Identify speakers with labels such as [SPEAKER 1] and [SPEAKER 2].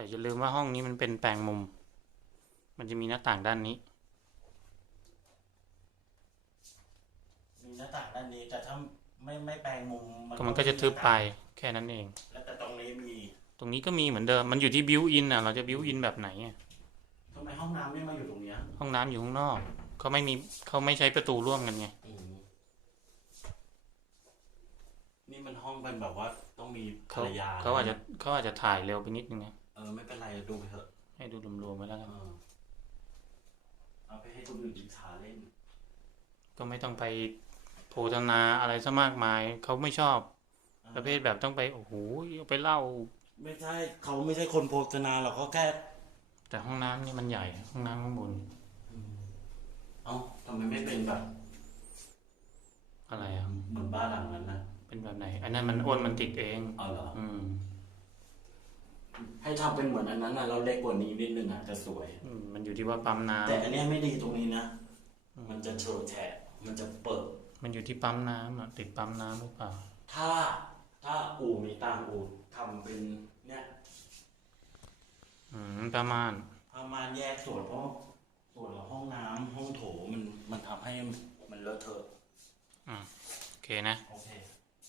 [SPEAKER 1] แต่อย่าลืมว่าห้องนี้มันเป็นแปลงมุม มันจะมีหน้าต่างด้านนี้
[SPEAKER 2] มีหน้าต่างด้านนี้แต่ถ้าไม่ไม่แปลงมุม
[SPEAKER 1] ก็มันก็จะทึบไปแค่นั้นเอง
[SPEAKER 2] แล้วแต่ตรงนี้มี
[SPEAKER 1] ตรงนี้ก็มีเหมือนเดิม มันอยู่ที่บิวอินอะ เราจะบิวอินแบบไหนอะ
[SPEAKER 2] ทำไมห้องน้ำไม่มาอยู่ตรงเนี้ย
[SPEAKER 1] ห้องน้ำอยู่ข้างนอก เขาไม่มีเขาไม่ใช้ประตูร่วมกันไง
[SPEAKER 2] อืมนี่มันห้องเป็นแบบว่าต้องมีภร
[SPEAKER 1] เขา
[SPEAKER 2] รยา
[SPEAKER 1] เขาอาจจะเขาอาจจะถ่ายเร็วไปนิดนึงไง
[SPEAKER 2] เออไม่เป็นไรดูไปเถอะ
[SPEAKER 1] ให้ดูรวมๆไว้แล้ว
[SPEAKER 2] เอ
[SPEAKER 1] กัน
[SPEAKER 2] อเอาไปให้คนอื่นอิจฉาเล่น
[SPEAKER 1] ก็ไม่ต้องไปโฆษณาอะไรซะมากมาย เขาไม่ชอบประเภทแบบต้องไปโอ้โหเอาไปเล่า
[SPEAKER 2] ไม่ใช่เขาไม่ใช่คนโฆษณาหรอกเขาแค่
[SPEAKER 1] แต่ห้องน้ำนี่มันใหญ่ห้องน้ำข้างบน
[SPEAKER 2] เอ้าทำไมไม่เป็นแบบ
[SPEAKER 1] อะไรอะ
[SPEAKER 2] เหมือนบ้านหลังนั้นนะ
[SPEAKER 1] เป็นแบบไหน อันนั้นมันอ้วนมันติดเอง
[SPEAKER 2] เอาเหรอ
[SPEAKER 1] อืม
[SPEAKER 2] ให้ทำเป็นเหมือนอันนั้นนะเราเล็กกว่านี้นิดนึงอะจะสวย
[SPEAKER 1] อืมมันอยู่ที่ว่าปั๊มน้ำ
[SPEAKER 2] แต่อันเนี้ยไม่ดีตรงนี้นะ มันจะเฉอะแฉะมันจะเปิด
[SPEAKER 1] มันอยู่ที่ปั๊มน้ำอะติดปั๊มน้ำหรือเปล่า
[SPEAKER 2] ถ้าถ้าอู่มีตังค์อู่ทำเป็นเนี่ย
[SPEAKER 1] อืมประมาณ
[SPEAKER 2] ประมาณแยกส่วนเพราะส่วนของห้องน้ำห้องโถมันมันทำให้มันเลอะเทอะ
[SPEAKER 1] โอเคนะ
[SPEAKER 2] โอเค